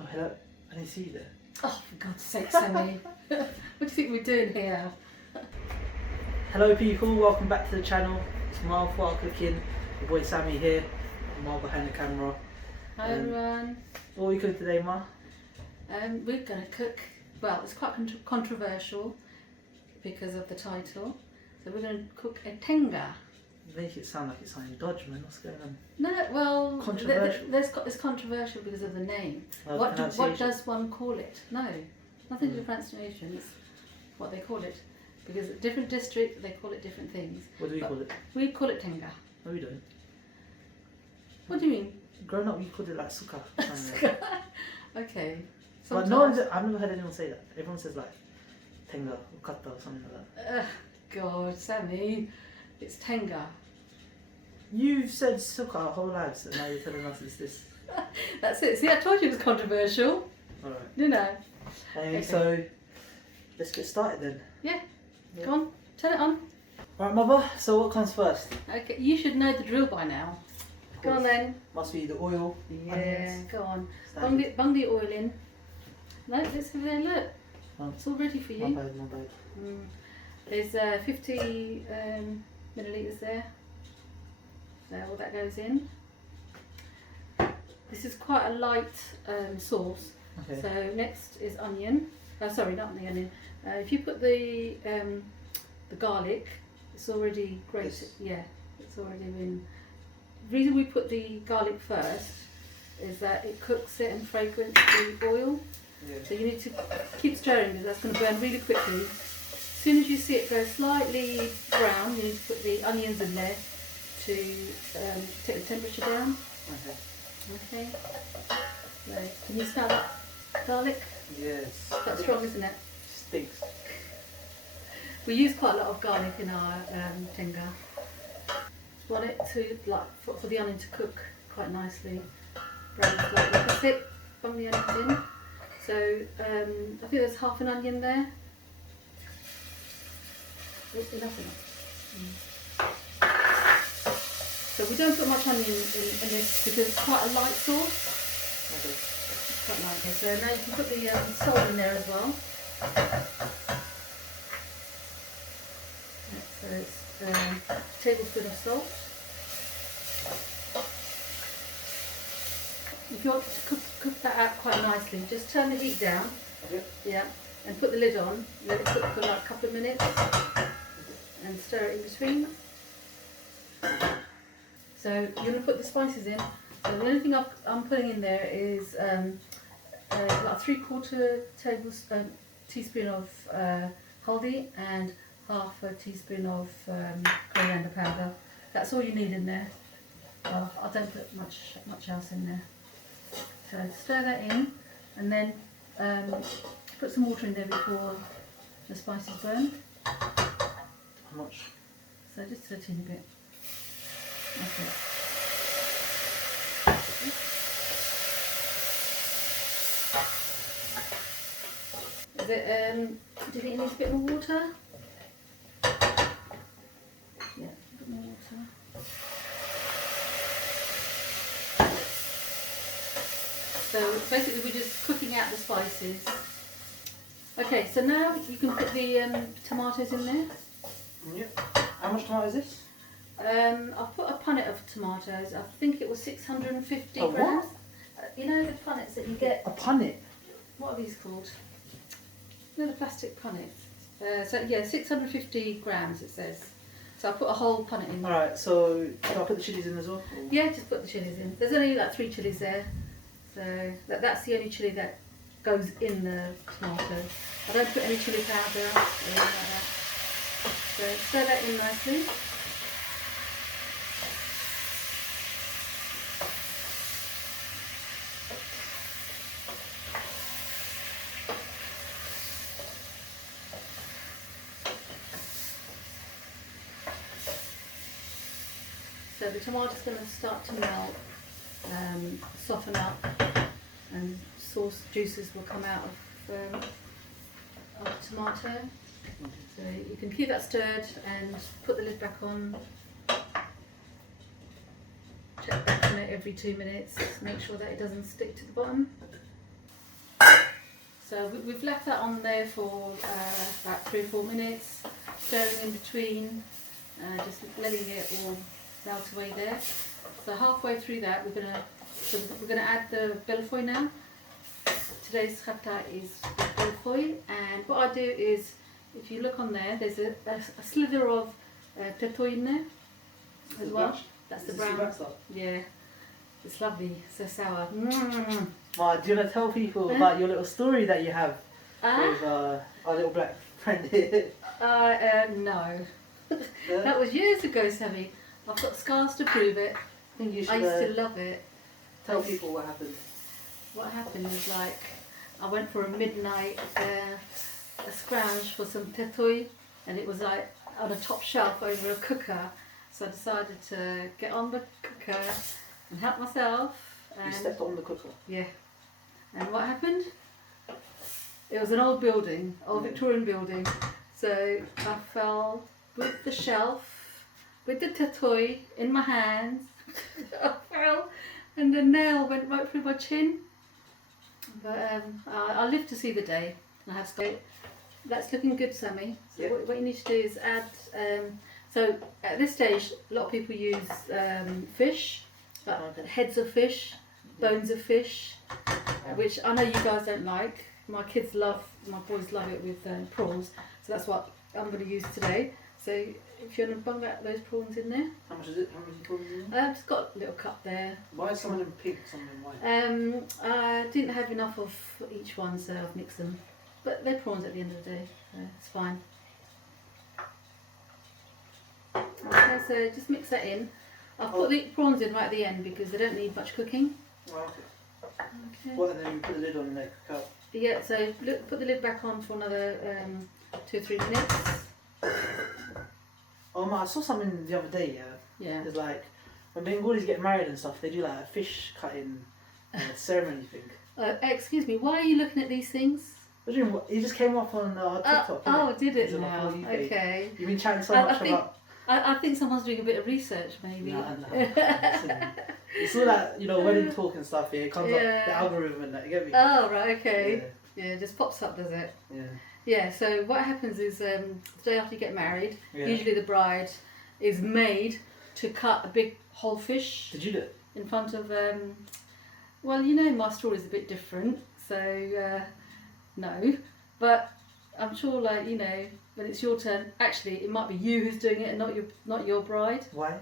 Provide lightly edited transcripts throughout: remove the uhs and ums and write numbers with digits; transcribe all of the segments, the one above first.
Oh, hello. I didn't see you there. Oh, for God's sake, Sammy. What do you think we're doing here? Hello people, welcome back to the channel. It's Marv while cooking. Your boy Sammy here. Marv behind the camera. Hi everyone. What are we cooking today, Ma? We're going to cook, well, it's quite controversial because of the title. So we're going to cook a Tenga. Make it sound like it's something dodge, man. What's going on? No, well, Controversial. It's controversial because of the name. Oh, What does one call it? No, nothing to do with pronunciation. It's what they call it. Because different districts, they call it different things. What do we call it? We call it Tenga. No, we don't. What do you mean? Growing up, we called it like Suka. Okay. But no one's, I've never heard anyone say that. Everyone says like Tenga or Katta or something like that. God, Sammy, it's Tenga. You've said Suka our whole lives, and now you're telling us it's this. That's it. See, I told you it was controversial. Alright. Didn't I? Okay. So, let's get started then. Yeah. Go on, turn it on. Alright, Mother, so what comes first? Okay, you should know the drill by now. Go on then. Must be the oil. Yeah, onions. go on. Standard. Bung the oil in. No, let's have a look. Oh. It's all ready for you. My bad, my bad. There's 50 millilitres there. So all that goes in. This is quite a light sauce. Okay. So next is onion. Sorry, not the onion. If you put the garlic, it's already grated. Yes. Yeah, it's already been. The reason we put the garlic first is that it cooks it and fragrance the oil. Yeah. So you need to keep stirring because that's going to burn really quickly. As soon as you see it go slightly brown, you need to put the onions in there to take the temperature down. Okay. Okay. So, can you smell that garlic? Yes. That's strong, isn't it? Stinks. We use quite a lot of garlic in our Tenga. Want it to, like, for the onion to cook quite nicely. Brown slightly. That's it. Bung the onions in. So I think there's half an onion there. Enough. So we don't put much onion in this because it's quite a light sauce. Okay. It's quite light. So now you can put the salt in there as well. So it's a tablespoon of salt. If you want to cook that out quite nicely, just turn the heat down. Okay. Yeah, and put the lid on. Let it cook for like a couple of minutes, and stir it in between. So you're going to put the spices in. So the only thing I'm putting in there is like 3/4 teaspoon of Haldi and half a teaspoon of coriander powder. That's all you need in there. Well, I don't put much else in there. So stir that in, and then put some water in there before the spices burn. How much? So just a teeny bit. That's it. Is it? Do you think it needs a bit more water? Yeah, a bit more water. So basically we're just cooking out the spices. Okay, so now you can put the tomatoes in there. Yep. How much tomato is this? I've put a punnet of tomatoes. I think it was 650 A grams. what? You know the punnets that you get? A punnet? What are these called? You know the plastic punnets. So yeah, 650 grams it says. So I put a whole punnet in. Alright, so can I put the chillies in as well? Or? Yeah, just put the chillies in. There's only like 3 chillies there. So that's the only chilli that goes in the tomato. I don't put any chilli powder or anything like that. So stir that in nicely. So the tomato's going to start to melt, soften up, and sauce juices will come out of the tomato. So you can keep that stirred and put the lid back on. Check back on it every 2 minutes. Make sure that it doesn't stick to the bottom. So we've left that on there for about 3 or 4 minutes, stirring in between, just letting it all melt away there. So halfway through that, we're gonna add the Belfoi now. Today's Katta is Belfoi, and what I do is, if you look on there, there's a slither of tetoi in there as well. That's the brown. Yeah, it's lovely, so sour. Ma, do you want to tell people about your little story that you have with our little black friend here? No. That was years ago, Sammy. I've got scars to prove it. I think you should I used to love it. tell people what happened. What happened was, like, I went for a midnight scrounge for some tetoi, and it was like on a top shelf over a cooker. So I decided to get on the cooker and help myself. And You stepped on the cooker. yeah. And what happened? It was an old building, old Victorian building. So I fell with the shelf, with the tetoi in my hands. I fell, and the nail went right through my chin. But I lived to see the day. I have to. That's looking good, Sammy. So what you need to do is add. So at this stage, a lot of people use fish, heads of fish, bones of fish, which I know you guys don't like. My kids love, my boys love it with prawns. So that's what I'm going to use today. So if you want to bung out those prawns in there. How much is it? How many prawns is it? I've just got a little cup there. Why is some of them pink, some of them white? I didn't have enough of each one, so I've mixed them. But they're prawns at the end of the day, so it's fine. Okay, so just mix that in. I've put the prawns in right at the end because they don't need much cooking. Oh, okay. Well, and then you put the lid on and they cook up. Yeah, so put the lid back on for another 2 or 3 minutes. Oh, I saw something the other day, Yeah. It's like, when Bengalis get married and stuff, they do like a fish cutting ceremony thing. Excuse me, why are you looking at these things? What do you mean? It just came up on TikTok. Oh, did it It's on the now? For You page. Okay. You've been chatting so much about... I think someone's doing a bit of research, maybe. No. It's all that, wedding talk and stuff here. It comes up, the algorithm and that, you get me? Oh, right, okay. Yeah, it just pops up, does it? Yeah. Yeah, so what happens is the day after you get married, Yeah. usually the bride is made to cut a big whole fish. Did you do it? In front of, well, my story is a bit different, so no. But I'm sure, like, when it's your turn, actually, it might be you who's doing it and not your bride. Why?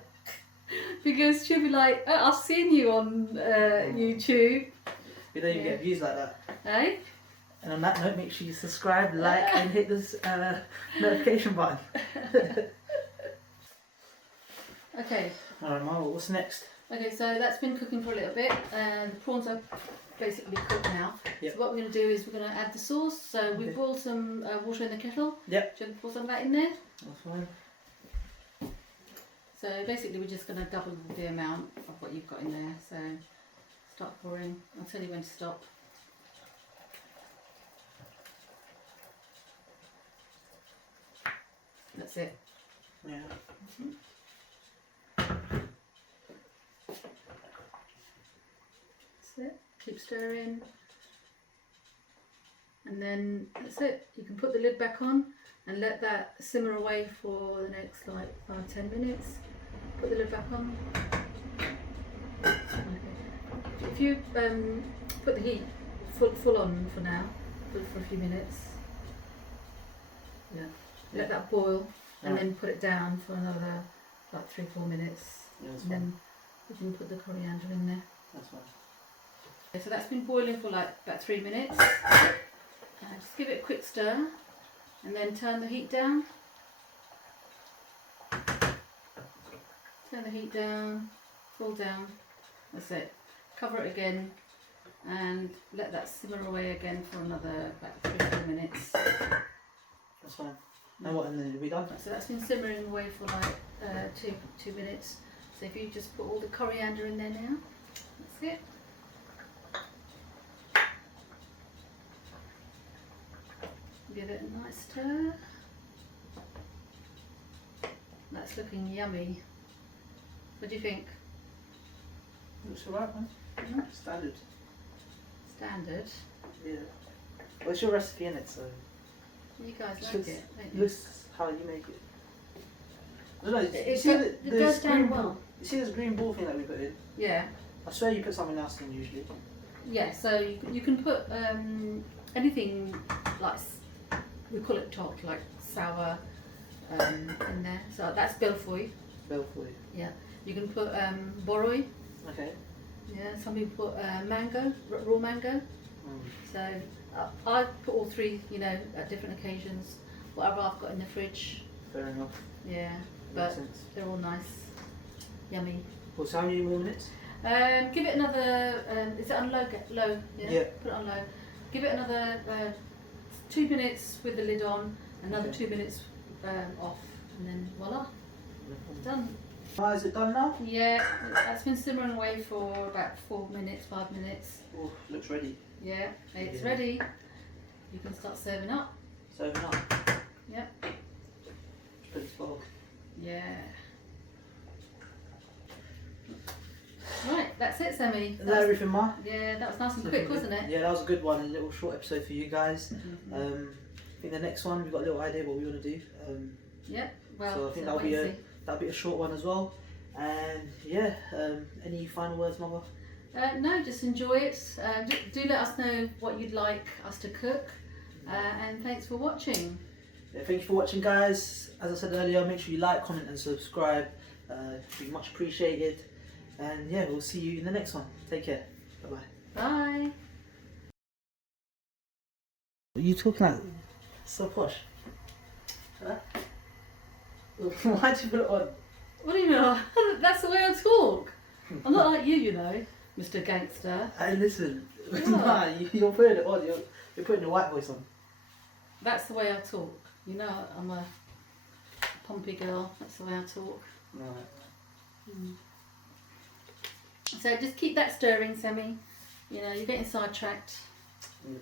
Because she'll be like, oh, I've seen you on YouTube. You get views like that. Eh? And on that note, make sure you subscribe, like, and hit this notification button. Okay. Alright, Marvel, what's next? Okay, so that's been cooking for a little bit, and the prawns are basically cooked now. Yep. So what we're going to do is we're going to add the sauce. So we've boiled some water in the kettle. Yep. Do you want to pour some of that in there? That's fine. So basically we're just going to double the amount of what you've got in there. So start pouring. I'll tell you when to stop. That's it. Yeah. That's it. Keep stirring. And then that's it. You can put the lid back on and let that simmer away for the next like 5-10 minutes. Put the lid back on. Okay. If you put the heat full on for now, for a few minutes. Yeah. Let that boil and then put it down for another like 3-4 minutes. Yeah, that's and fine. then you can put the coriander in there. That's fine. Okay, so that's been boiling for like about 3 minutes. Just give it a quick stir and then turn the heat down. Turn the heat down, full down. That's it. Cover it again and let that simmer away again for another about 3-4 minutes. That's fine. And what, and then are we done? So that's been simmering away for like 2 minutes. So if you just put all the coriander in there now, that's it. Give it a nice stir. That's looking yummy. What do you think? Looks alright, man. Mm-hmm. Standard. Standard. Yeah. Well, it's your recipe in it, so You guys Just like it, don't you? looks how you make it. No, you It see goes down green well. ball. You see this green ball thing that we put in? Yeah. I swear you put something else in usually. Yeah, so you can put anything like, we call it topped, like sour in there. So that's Belfoi. Belfoi. Yeah. You can put boroi. Okay. Yeah, some people put mango, raw mango. So I put all three, you know, at different occasions. Whatever I've got in the fridge. Fair enough. Yeah, Makes but sense. they're all nice, yummy. Well, so how many more minutes? Give it another. Is it on low? Low. Yeah. Yeah. Put it on low. Give it another 2 minutes with the lid on. Another Okay. 2 minutes off, and then voila, it's done. Is it done now? Yeah, that's been simmering away for about 4 minutes, 5 minutes. Oh, looks ready. Yeah, it's Yeah. ready. You can start serving up. Serving up. Yep. Just put it to bowl. Yeah. Right, that's it, Sammy. Is that everything, Ma? Yeah, that was nice and quick, wasn't it? Yeah, that was a good one. A little short episode for you guys. Mhm. I think the next one we've got a little idea what we want to do. Yep. Well, So I think so that'll wait be and see. that'll be a short one as well. And yeah, any final words, Mama? No, just enjoy it. Do let us know what you'd like us to cook. And thanks for watching. Yeah, thank you for watching, guys. As I said earlier, make sure you like, comment, and subscribe. It'd be much appreciated. And yeah, we'll see you in the next one. Take care. Bye bye. Bye. What are you talking like? So posh. Huh? Why'd you put it on? What do you mean? That's the way I talk. I'm not like you know, Mr. Gangster. Hey, listen. What? Nah, you're putting it on. You're putting the white voice on. That's the way I talk. You know, I'm a pompy girl. That's the way I talk. Right. Mm. So just keep that stirring, Sammy. You know, you're getting sidetracked. Mm.